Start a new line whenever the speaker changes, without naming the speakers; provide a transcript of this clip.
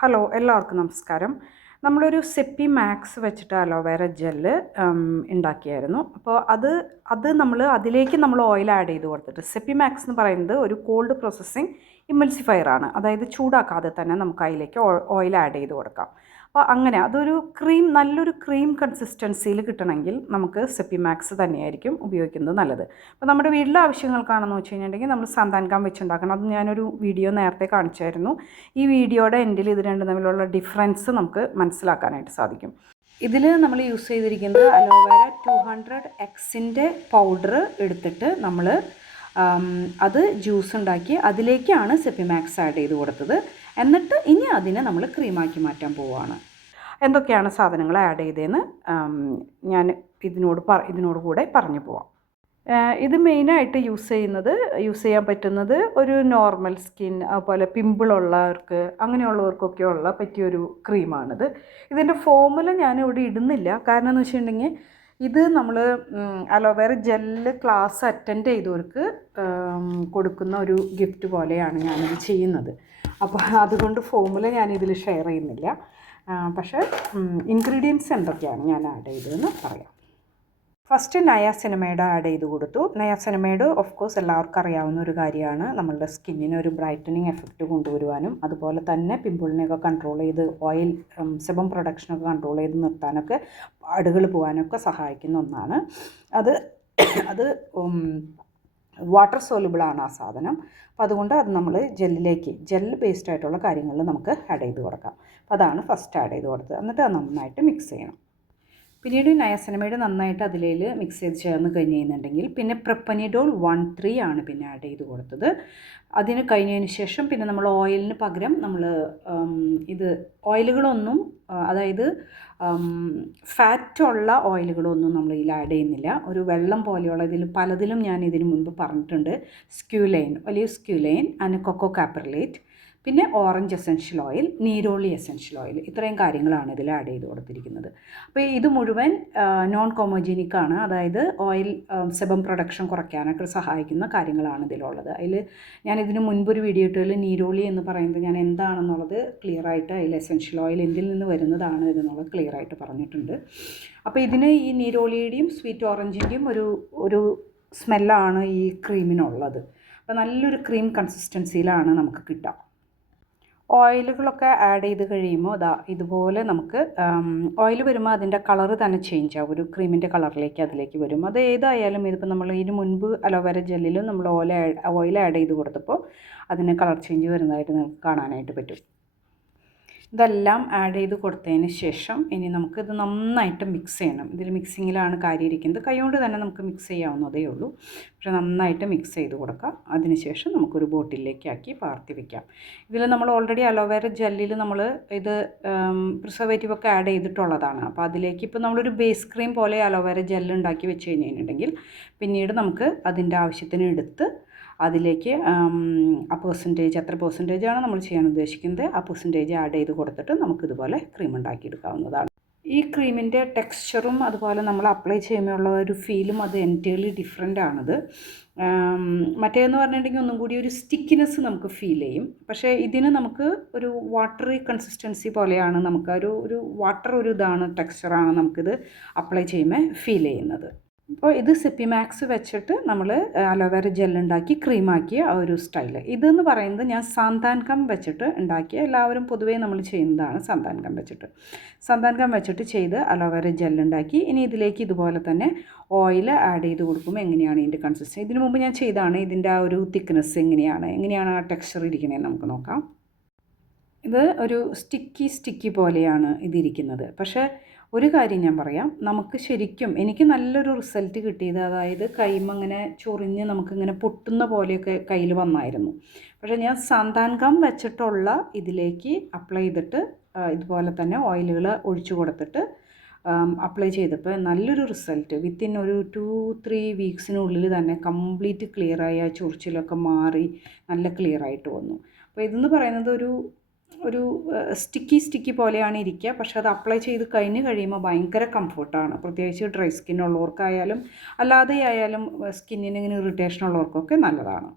Hello എല്ലാവർക്കും നമസ്കാരം. നമ്മളൊരു സെപ്പി മാക്സ് വെച്ചിട്ട് അലോവേര ജെല്ല് ഉണ്ടാക്കിയായിരുന്നു. അപ്പോൾ അത് അത് നമ്മൾ അതിലേക്ക് നമ്മൾ ഓയിൽ ആഡ് ചെയ്ത് കൊടുത്തിട്ട് സെപ്പി മാക്സ് എന്ന് പറയുന്നത് ഒരു കോൾഡ് പ്രോസസ്സിങ് ഇമൽസിഫയർ ആണ്. അതായത് ചൂടാക്കാതെ തന്നെ നമുക്ക് അതിലേക്ക് ഓയിൽ ആഡ് ചെയ്ത് കൊടുക്കാം. അപ്പോൾ അങ്ങനെ അതൊരു ക്രീം നല്ലൊരു ക്രീം കൺസിസ്റ്റൻസിയിൽ കിട്ടണമെങ്കിൽ നമുക്ക് സെപ്പിമാക്സ് തന്നെയായിരിക്കും ഉപയോഗിക്കുന്നത് നല്ലത്. അപ്പോൾ നമ്മുടെ വീട്ടിലെ ആവശ്യങ്ങൾക്കാണെന്ന് വെച്ച് കഴിഞ്ഞിട്ടുണ്ടെങ്കിൽ നമ്മൾ സന്താൻകാം വെച്ചുണ്ടാക്കണം. അത് ഞാനൊരു വീഡിയോ നേരത്തെ കാണിച്ചായിരുന്നു. ഈ വീഡിയോയുടെ എൻഡിൽ ഇത് രണ്ടും തമ്മിലുള്ള ഡിഫറൻസ് നമുക്ക് മനസ്സിലാക്കാനായിട്ട് സാധിക്കും. ഇതിൽ നമ്മൾ യൂസ് ചെയ്തിരിക്കുന്നത് അലോവേര ടു ഹൺഡ്രഡ് എക്സിന്റെ പൗഡർ എടുത്തിട്ട് നമ്മൾ അത് ജ്യൂസ് ഉണ്ടാക്കി അതിലേക്കാണ് സെപ്പിമാക്സ് ആഡ് ചെയ്ത് കൊടുത്തത്. എന്നിട്ട് ഇനി അതിനെ നമ്മൾ ക്രീമാക്കി മാറ്റാൻ പോവുകയാണ് എന്തൊക്കെയാണ് സാധനങ്ങൾ ആഡ് ചെയ്തതെന്ന് ഞാൻ ഇതിനോട് പറ ഇതിനോട് കൂടെ പറഞ്ഞു പോവാം. ഇത് മെയിനായിട്ട് യൂസ് ചെയ്യുന്നത് യൂസ് ചെയ്യാൻ പറ്റുന്നത് ഒരു നോർമൽ സ്കിൻ അതുപോലെ പിമ്പിളുള്ളവർക്ക് അങ്ങനെയുള്ളവർക്കൊക്കെ ഉള്ള പറ്റിയൊരു ക്രീമാണിത് ഇതിന്റെ ഫോമുല ഞാൻ ഇവിടെ ഇടുന്നില്ല. കാരണം എന്ന് വെച്ചിട്ടുണ്ടെങ്കിൽ ഇത് നമ്മൾ അലോവേറ ജെല്ല് ക്ലാസ് അറ്റൻഡ് ചെയ്തവർക്ക് കൊടുക്കുന്ന ഒരു ഗിഫ്റ്റ് പോലെയാണ് ഞാനിത് ചെയ്യുന്നത്. അപ്പോൾ അതുകൊണ്ട് ഫോമുല ഞാനിതിൽ ഷെയർ ചെയ്യുന്നില്ല. പക്ഷേ ഇൻഗ്രീഡിയൻസ് എന്തൊക്കെയാണ് ഞാൻ ആഡ് ചെയ്തതെന്ന് പറയാം. ഫസ്റ്റ് നയ സിനിമയുടെ ആഡ് ചെയ്ത് കൊടുത്തു. നയ സിനിമയുടെ ഓഫ് കോഴ്സ് എല്ലാവർക്കും അറിയാവുന്ന ഒരു കാര്യമാണ്. നമ്മളുടെ സ്കിന്നിന് ഒരു ബ്രൈറ്റനിങ് എഫക്റ്റ് കൊണ്ടുവരുവാനും അതുപോലെ തന്നെ പിമ്പിളിനെയൊക്കെ കൺട്രോൾ ചെയ്ത് ഓയിൽ സെബം പ്രൊഡക്ഷനൊക്കെ കൺട്രോൾ ചെയ്ത് നിർത്താനൊക്കെ പാടുകൾ പോകാനൊക്കെ സഹായിക്കുന്ന ഒന്നാണ്. അത് അത് വാട്ടർ സോലുബിളാണ് ആ സാധനം. അപ്പോൾ അതുകൊണ്ട് അത് നമ്മൾ ജെല്ലിലേക്ക് ജെല്ല് ബേസ്ഡ് ആയിട്ടുള്ള കാര്യങ്ങളിൽ നമുക്ക് ആഡ് ചെയ്ത് കൊടുക്കാം. അപ്പോൾ അതാണ് ഫസ്റ്റ് ആഡ് ചെയ്ത് കൊടുത്തത്. എന്നിട്ട് അത് നന്നായിട്ട് മിക്സ് ചെയ്യണം. പിന്നീട് നയസനമൈഡ് നന്നായിട്ട് അതിലേൽ മിക്സ് ചെയ്ത് ചേർന്ന് കഴിഞ്ഞ് കഴിഞ്ഞിട്ടുണ്ടെങ്കിൽ പിന്നെ പ്രപ്പനിഡോൾ വൺ ത്രീ ആണ് പിന്നെ ആഡ് ചെയ്ത് കൊടുത്തത്. അതിന് കഴിഞ്ഞതിന് ശേഷം പിന്നെ നമ്മൾ ഓയിലിന് പകരം നമ്മൾ ഇത് ഓയിലുകളൊന്നും അതായത് ഫാറ്റുള്ള ഓയിലുകളൊന്നും നമ്മൾ ഇതിൽ ആഡ് ചെയ്യുന്നില്ല. ഒരു വെള്ളം പോലെയുള്ള ഇതിൽ പലതിലും ഞാൻ ഇതിന് മുൻപ് പറഞ്ഞിട്ടുണ്ട്. Squalane olive squalane and coco caprylate പിന്നെ orange essential oil neroli essential oil ഇത്രയും കാര്യങ്ങളാണ് ഇതിൽ ആഡ് ചെയ്ത് കൊടുത്തിരിക്കുന്നത്. അപ്പോൾ ഇത് മുഴുവൻ നോൺ കോമോജീനിക് ആണ്. അതായത് ഓയിൽ സെബം പ്രൊഡക്ഷൻ കുറയ്ക്കാനൊക്കെ സഹായിക്കുന്ന കാര്യങ്ങളാണ് ഇതിലുള്ളത്. അതിൽ ഞാൻ ഇതിന് മുൻപൊരു വീഡിയോ ഇട്ടതിൽ നീരോളി എന്ന് പറയുന്നത് ഞാൻ എന്താണെന്നുള്ളത് ക്ലിയർ ആയിട്ട് അതിൽ എസെൻഷ്യൽ ഓയിൽ എന്തിൽ നിന്ന് വരുന്നതാണ് എന്നുള്ളത് ക്ലിയർ ആയിട്ട് പറഞ്ഞിട്ടുണ്ട്. അപ്പോൾ ഇതിന് ഈ നീരോളിയുടെയും സ്വീറ്റ് ഓറഞ്ചിന്റെയും ഒരു ഒരു സ്മെല്ലാണ് ഈ ക്രീമിനുള്ളത്. അപ്പോൾ നല്ലൊരു ക്രീം കൺസിസ്റ്റൻസിയിലാണ് നമുക്ക് കിട്ടുക ഓയിലുകളൊക്കെ ആഡ് ചെയ്ത് കഴിയുമ്പോൾ അതാ ഇതുപോലെ നമുക്ക് ഓയിൽ വരുമ്പോൾ അതിന്റെ കളറ് തന്നെ ചേഞ്ച് ആവും. ഒരു ക്രീമിന്റെ കളറിലേക്ക് അതിലേക്ക് വരും. അത് ഏതായാലും ഇതിപ്പോൾ നമ്മൾ ഇതിന് മുൻപ് അലോവേര ജെല്ലിലും നമ്മൾ ഓയിൽ ഓയിൽ ആഡ് ചെയ്ത് കൊടുത്തപ്പോൾ അതിന് കളർ ചേഞ്ച് വരുന്നതായിട്ട് നിങ്ങൾക്ക് കാണാനായിട്ട് പറ്റും. ഇതെല്ലാം ആഡ് ചെയ്ത് കൊടുത്തതിന് ശേഷം ഇനി നമുക്കിത് നന്നായിട്ട് മിക്സ് ചെയ്യണം. ഇതിൽ മിക്സിങ്ങിലാണ് കാര്യം ഇരിക്കുന്നത് കൈകൊണ്ട് തന്നെ നമുക്ക് മിക്സ് ചെയ്യാവുന്നതേ ഉള്ളൂ. പക്ഷേ നന്നായിട്ട് മിക്സ് ചെയ്ത് കൊടുക്കാം. അതിനുശേഷം നമുക്കൊരു ബോട്ടിലേക്ക് ആക്കി പാർത്തി വയ്ക്കാം ഇതിൽ നമ്മൾ ഓൾറെഡി അലോവേര ജെല്ലിൽ നമ്മൾ ഇത് പ്രിസർവേറ്റീവ് ഒക്കെ ആഡ് ചെയ്തിട്ടുള്ളതാണ്. അപ്പോൾ അതിലേക്ക് ഇപ്പോൾ നമ്മളൊരു ബേസ് ക്രീം പോലെ അലോവേര ജെല്ല് ഉണ്ടാക്കി വെച്ച് കഴിഞ്ഞിട്ടുണ്ടെങ്കിൽ പിന്നീട് നമുക്ക് അതിന്റെ ആവശ്യത്തിന് എടുത്ത് അതിലേക്ക് ആ പെർസെന്റേജ് എത്ര പെർസെന്റേജാണ് നമ്മൾ ചെയ്യാൻ ഉദ്ദേശിക്കുന്നത്? ആ പെർസെന്റേജ് ആഡ് ചെയ്ത് കൊടുത്തിട്ട് നമുക്കിതുപോലെ ക്രീം ഉണ്ടാക്കിയെടുക്കാവുന്നതാണ് ഈ ക്രീമിന്റെ ടെക്സ്ചറും അതുപോലെ നമ്മൾ അപ്ലൈ ചെയ്യുമ്പോഴുള്ള ഒരു ഫീലും അത് എന്റയർലി ഡിഫറെന്റ് ആണത്. മറ്റേന്ന് പറഞ്ഞിട്ടുണ്ടെങ്കിൽ ഒന്നും കൂടി ഒരു സ്റ്റിക്കിനെസ് നമുക്ക് ഫീൽ ചെയ്യും. പക്ഷേ ഇതിന് നമുക്ക് ഒരു വാട്ടറി കൺസിസ്റ്റൻസി പോലെയാണ് നമുക്ക് ഒരു ഒരു വാട്ടർ ഒരു ഇതാണ് ടെക്സ്ചറാണ് നമുക്കിത് അപ്ലൈ ചെയ്യുമ്പോൾ ഫീൽ ചെയ്യുന്നത്. അപ്പോൾ ഇത് സിപ്പി മാക്സ് വെച്ചിട്ട് നമ്മൾ അലോവേര ജെൽ ഉണ്ടാക്കി ക്രീമാക്കിയ ആ ഒരു സ്റ്റൈൽ. ഇതെന്ന് പറയുന്നത് ഞാൻ സാന്താൻകം വെച്ചിട്ട് ഉണ്ടാക്കിയ എല്ലാവരും പൊതുവേ നമ്മൾ ചെയ്യുന്നതാണ് സാന്താൻകം വെച്ചിട്ട്. സാന്താൻകം വെച്ചിട്ട് ചെയ്ത് അലോവേര ജെൽ ഉണ്ടാക്കി ഇനി ഇതിലേക്ക് ഇതുപോലെ തന്നെ ഓയിൽ ആഡ് ചെയ്ത് കൊടുക്കുമ്പോൾ എങ്ങനെയാണ് ഇതിന്റെ കൺസിസ്റ്റൻസി ഇതിനു മുമ്പ് ഞാൻ ചെയ്താണ് ഇതിന്റെ ആ ഒരു തിക്നെസ് എങ്ങനെയാണ്? എങ്ങനെയാണ് ആ ടെക്സ്ചർ ഇരിക്കുന്നത് നമുക്ക് നോക്കാം. ഇത് ഒരു സ്റ്റിക്കി സ്റ്റിക്കി പോലെയാണ് ഇതിരിക്കുന്നത്. പക്ഷേ ഒരു കാര്യം ഞാൻ പറയാം. നമുക്ക് ശരിക്കും എനിക്ക് നല്ലൊരു റിസൾട്ട് കിട്ടിയത് അതായത് കൈമങ്ങനെ ചൊറിഞ്ഞ് നമുക്കിങ്ങനെ പൊട്ടുന്ന പോലെയൊക്കെ കയ്യിൽ വന്നായിരുന്നു. പക്ഷേ ഞാൻ സാന്താൻകം വെച്ചിട്ടുള്ള ഇതിലേക്ക് അപ്ലൈ ചെയ്തിട്ട് ഇതുപോലെ തന്നെ ഓയിലുകൾ ഒഴിച്ചു കൊടുത്തിട്ട് അപ്ലൈ ചെയ്തപ്പോൾ നല്ലൊരു റിസൾട്ട് വിത്തിൻ ഒരു ടു ത്രീ വീക്സിനുള്ളിൽ തന്നെ കംപ്ലീറ്റ് ക്ലിയറായി ആ ചൊറിച്ചിലൊക്കെ മാറി നല്ല ക്ലിയർ ആയിട്ട് വന്നു. അപ്പോൾ ഇതെന്ന് പറയുന്നത് ഒരു ഒരു സ്റ്റിക്കി സ്റ്റിക്കി പോലെയാണ് ഇരിക്കുക. പക്ഷേ അത് അപ്ലൈ ചെയ്ത് കഴിഞ്ഞ് കഴിയുമ്പോൾ ഭയങ്കര കംഫർട്ടാണ് പ്രത്യേകിച്ച് ഡ്രൈ സ്കിൻ ഉള്ളവർക്കായാലും അല്ലാതെ ആയാലും സ്കിന്നിന് ഇങ്ങനെ ഇറിറ്റേഷൻ ഉള്ളവർക്കൊക്കെ നല്ലതാണ്.